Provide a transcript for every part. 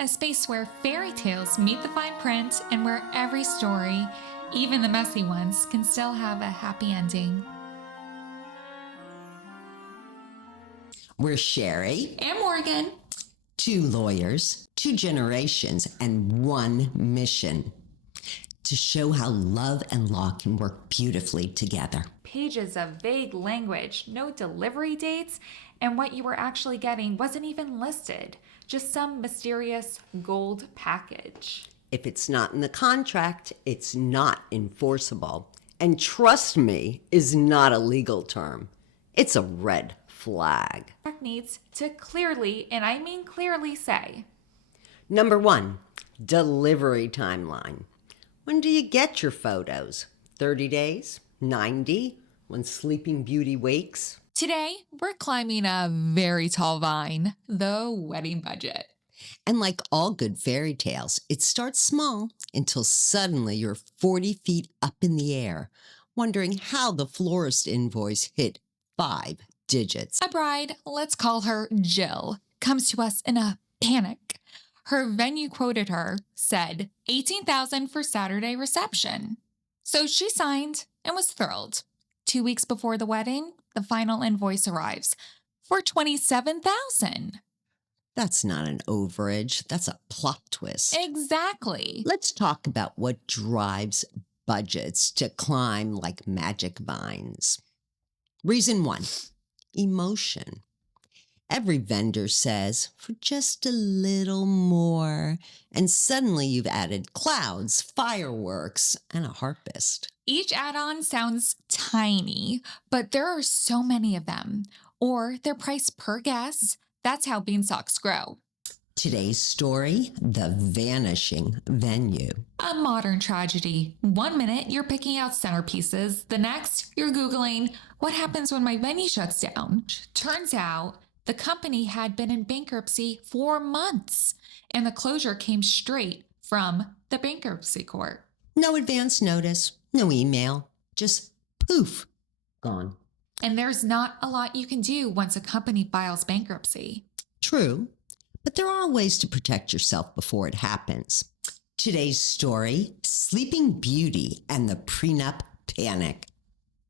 a space where fairy tales meet the fine print and where every story, even the messy ones, can still have a happy ending. We're Sherry And Morgan. 2 lawyers, 2 generations, and 1 mission. To show how love and law can work beautifully together. Pages of vague language, no delivery dates, and what you were actually getting wasn't even listed. Just some mysterious gold package. If it's not in the contract, it's not enforceable. And trust me, is not a legal term. It's a red flag. Needs to clearly, and I mean clearly, say. Number 1, delivery timeline. When do you get your photos? 30 days? 90? When Sleeping Beauty wakes? Today, we're climbing a very tall vine, the wedding budget. And like all good fairy tales, it starts small until suddenly you're 40 feet up in the air, wondering how the florist invoice hit 5 digits. A bride, let's call her Jill, comes to us in a panic. Her venue quoted her, said, $18,000 for Saturday reception. So she signed and was thrilled. 2 weeks before the wedding, the final invoice arrives for $27,000. That's not an overage. That's a plot twist. Exactly. Let's talk about what drives budgets to climb like magic vines. Reason 1, emotion. Every vendor says, for just a little more, and suddenly you've added clouds, fireworks, and a harpist. Each add-on sounds tiny, but there are so many of them. Or they're priced per guest. That's how beanstalks grow. Today's story, the vanishing venue. A modern tragedy. 1 minute, you're picking out centerpieces. The next, you're Googling, what happens when my venue shuts down? Turns out, the company had been in bankruptcy for months, and the closure came straight from the bankruptcy court. No advance notice, no email, just poof, gone. And there's not a lot you can do once a company files bankruptcy. True, but there are ways to protect yourself before it happens. Today's story, Sleeping Beauty and the prenup panic.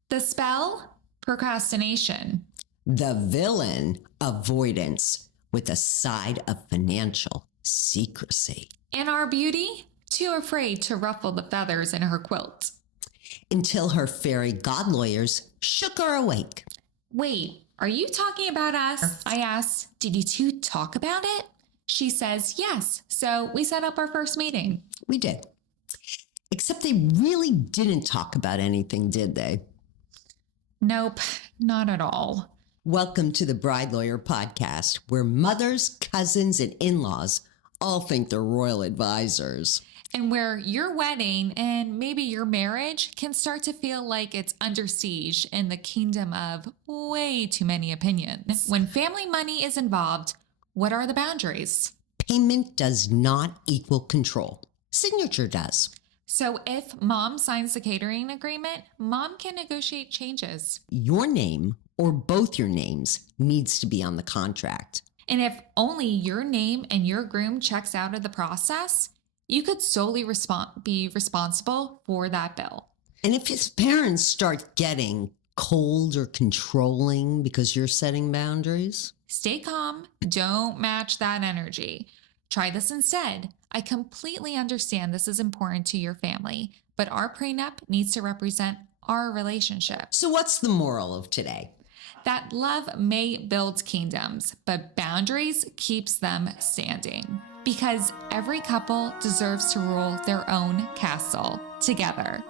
The spell? Procrastination. The villain, avoidance, with a side of financial secrecy. And our beauty? Too afraid to ruffle the feathers in her quilt. Until her fairy god lawyers shook her awake. Wait, are you talking about us? I asked, did you two talk about it? She says, yes. So we set up our first meeting. We did. Except they really didn't talk about anything, did they? Nope, not at all. Welcome to the BrideLawyer Podcast, where mothers, cousins, and in-laws all think they're royal advisors. And where your wedding and maybe your marriage can start to feel like it's under siege in the kingdom of way too many opinions. When family money is involved, what are the boundaries? Payment does not equal control. Signature does. So if mom signs the catering agreement, mom can negotiate changes. Your name or both your names needs to be on the contract. And if only your name and your groom checks out of the process, you could solely be responsible for that bill. And if his parents start getting cold or controlling because you're setting boundaries, stay calm. Don't match that energy. Try this instead. I completely understand this is important to your family, but our prenup needs to represent our relationship. So what's the moral of today? That love may build kingdoms, but boundaries keeps them standing. Because every couple deserves to rule their own castle together.